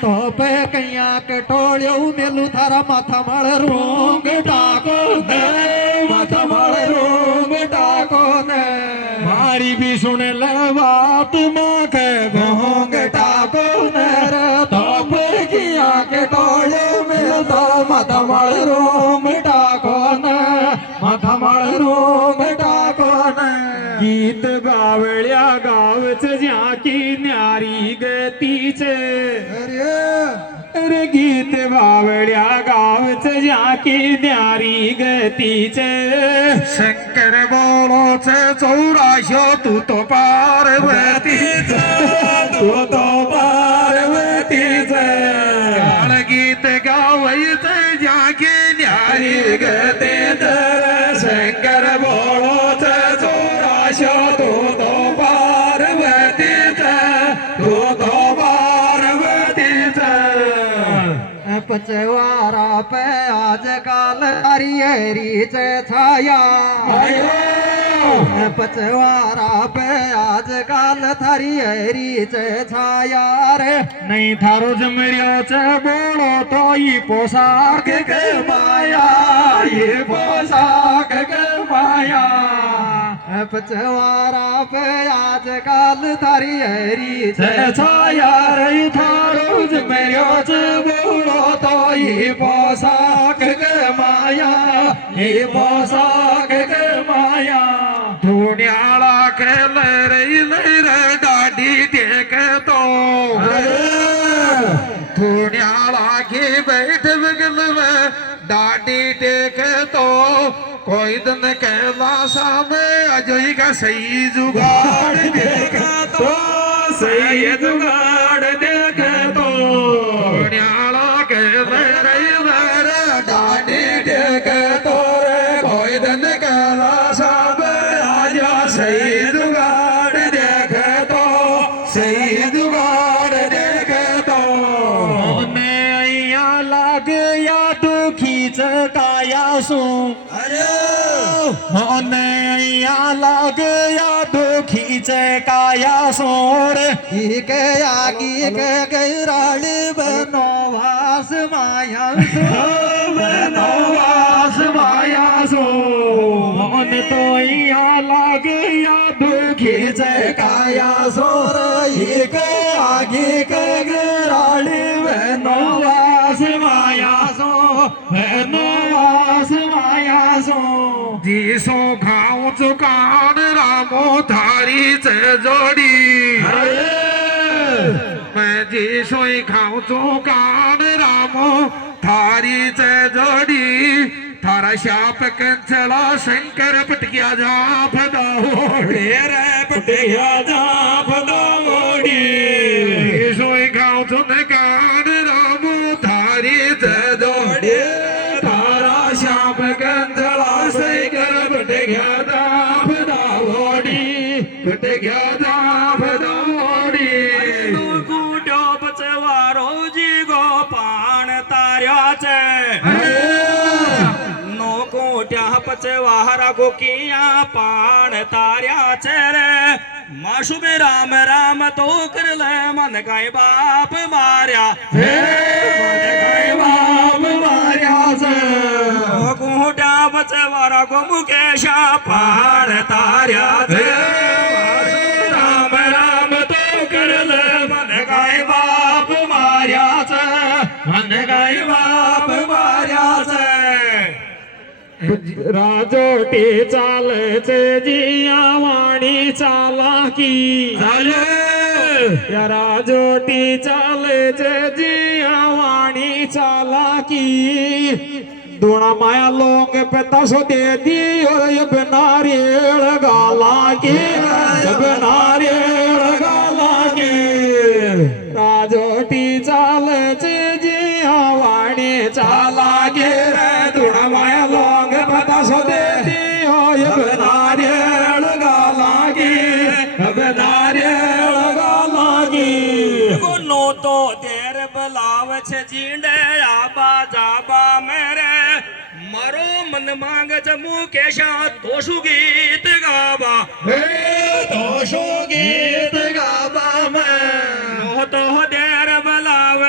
तो पे कैया के टोळ्यो मेलू थारा माथा मळ रोंग टाको ने माथा मळ रोंग टाको ने मारी भी सुन ले बात मां के गोंग टाको ने तो पे कैया के टोळ्यो मेलू थारा माथा मळ रोंग टाको ने माथा मळ रोंग टाको ने गीत गावळ्या गावच ज्याकी न्यारी गतीचे अरे गीत बावळ्या गावच ज्याकी न्यारी गतीचे शंकर बोलोच चौराशो तू तो पार्वतीच तू तो पार्वतीच काळ गीत गावच ज्याकी न्यारी गतीच शंकर बोलोच चौराशो तू तो पार्वतीच तू तो पचवारा पे आजकाल हरिहरीच छाया पचवारा पे आजकाल हरिहरीच छाया रे नहीं थारो जमरियोच बोलो तो ये पोशाक के माया ये पोशाक के माया पचवारा पे आजकाल थारी हरी छाया रे थारो जमरियोच बोलो तो ये पोशाक के माया ये पोशाक के माया धुनियाला खेल रही रे डाडी टेक तो धुनियाला की बैठ बगल में डाडी टेक तो कोई दिन कहला सामे अजय का सही जुगाड़ देखा तो सही जुगाड़ देखे तो न्याला कह रही मेरे डाडी देखे तो रे कोई दिन कहला सामे आजा सही जुगाड़ देखे तो सही जुगाड़ देखे तो मैं अया लाग या दुखी चकाया सू या लाग या दुखी काया सोर के आगी के गैराल बनोवास माया सो बनोवास माया सो मन तो या लाग या दुखी काया सोर के आगी के गैराल बनोवास माया सो बनोवास माया सो जिसो खाऊं चुकान रामो थारी से जोड़ी मैं जिसो ही खाऊं चुकान रामो थारी से जोड़ी थारा शाप कंचला शंकर पटकिया जा फदाओड़ी रे पटकिया जा फदाओड़ी जिसो ही खाऊं चुकान रामो थारी से जोड़ी थारा शाप कंचला शंकर पटकिया जा फदाओड़ी पटकिया जा फदाओड़ी कूट्यो बचवारो जी गो पाण तार्याचे नो कोट्या पचवारा को किया पाण तार्याचे रे माशुबे राम राम तो कर ले मन काय बाप मार्या मन काय बाप मार्या से कोट्या बचवारा को मुकेशा पाण तार्या से राम राम तो कर ले मन काय बाप मार्या से मन काय बाप मार्या से राजोटी चालचे जिया वाणी चालाकी या राजोटी चालचे जिया वाणी चालाकी दोना माया लोग पे तसो दे दी और ये नारियल गाला की नारियल गाला की राजोटी चालचे जिया वाणी चालाकी दोना माया लोग पे तसो दे दी और ये नारियल गाला की नारियल गाला की नो तो देर बलाव छे जींडे आबा जाबा मेरे मारो मन मांग जमू केशा तोषु गीत गाबा तोषु गीत गाबा मैं नो तो देर बलाव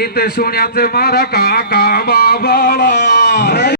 ગીત સુણ્યા છે મારા કાકા બાબાળા